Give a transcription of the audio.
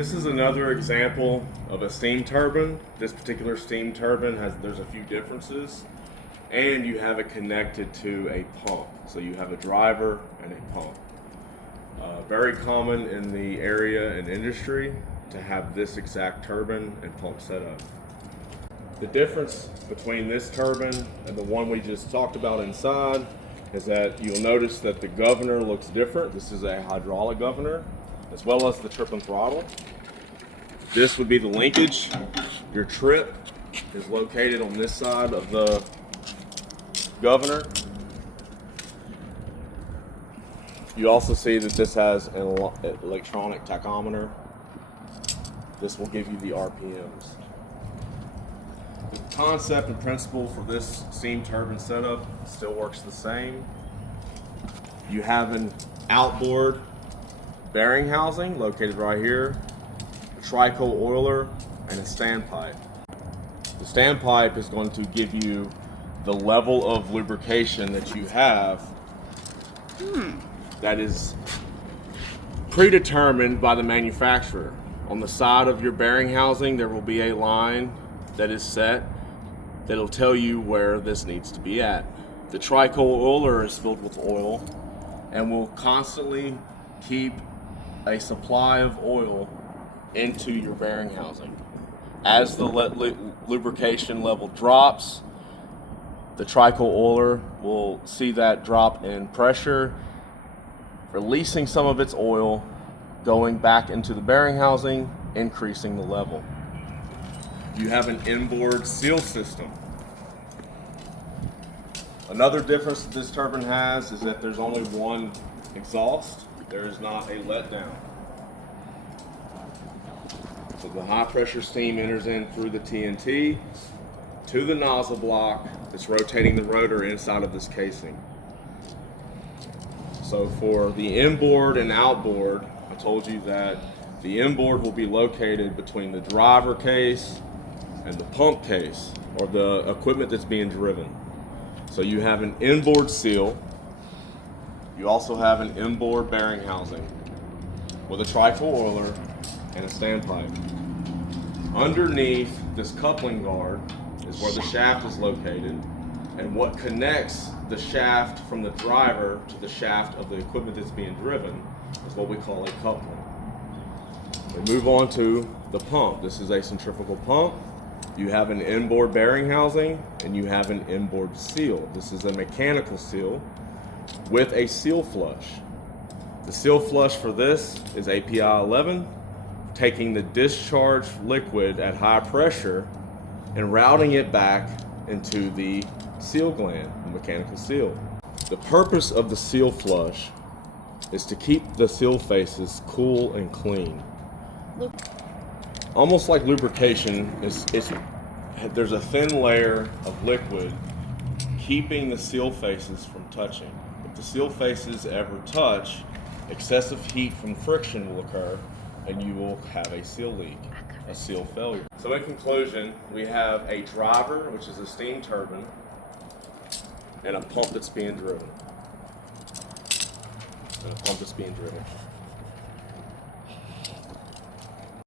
This is another example of a steam turbine. This particular steam turbine there's a few differences, and you have it connected to a pump. So you have a driver and a pump. Very common in the area and industry to have this exact turbine and pump set up. The difference between this turbine and the one we just talked about inside is that you'll notice that the governor looks different. This is a hydraulic governor, as well as the trip and throttle. This would be the linkage. Your trip is located on this side of the governor. You also see that this has an electronic tachometer. This will give you the RPMs. The concept and principle for this steam turbine setup still works the same. You have an outboard bearing housing located right here, a tricoal oiler, and a standpipe. The standpipe is going to give you the level of lubrication that you have that is predetermined by the manufacturer. On the side of your bearing housing, there will be a line that is set that'll tell you where this needs to be at. The tricoal oiler is filled with oil and will constantly keep a supply of oil into your bearing housing. As the lubrication level drops, the tricoal oiler will see that drop in pressure, releasing some of its oil, going back into the bearing housing, increasing the level. You have an inboard seal system. Another difference that this turbine has is that there's only one exhaust. There is not a letdown. So the high pressure steam enters in through the TNT to the nozzle block that's rotating the rotor inside of this casing. So for the inboard and outboard, I told you that the inboard will be located between the driver case and the pump case, or the equipment that's being driven. So you have an inboard seal. You also have an inboard bearing housing with a tricoal oiler and a standpipe. Underneath this coupling guard is where the shaft is located, and what connects the shaft from the driver to the shaft of the equipment that's being driven is what we call a coupling. We move on to the pump. This is a centrifugal pump. You have an inboard bearing housing and you have an inboard seal. This is a mechanical seal with a seal flush. The seal flush for this is API 11, taking the discharged liquid at high pressure and routing it back into the seal gland, the mechanical seal. The purpose of the seal flush is to keep the seal faces cool and clean. Look. Almost like lubrication, there's a thin layer of liquid keeping the seal faces from touching. If the seal faces ever touch, excessive heat from friction will occur and you will have a seal leak, a seal failure. So in conclusion, we have a driver, which is a steam turbine, and a pump that's being driven.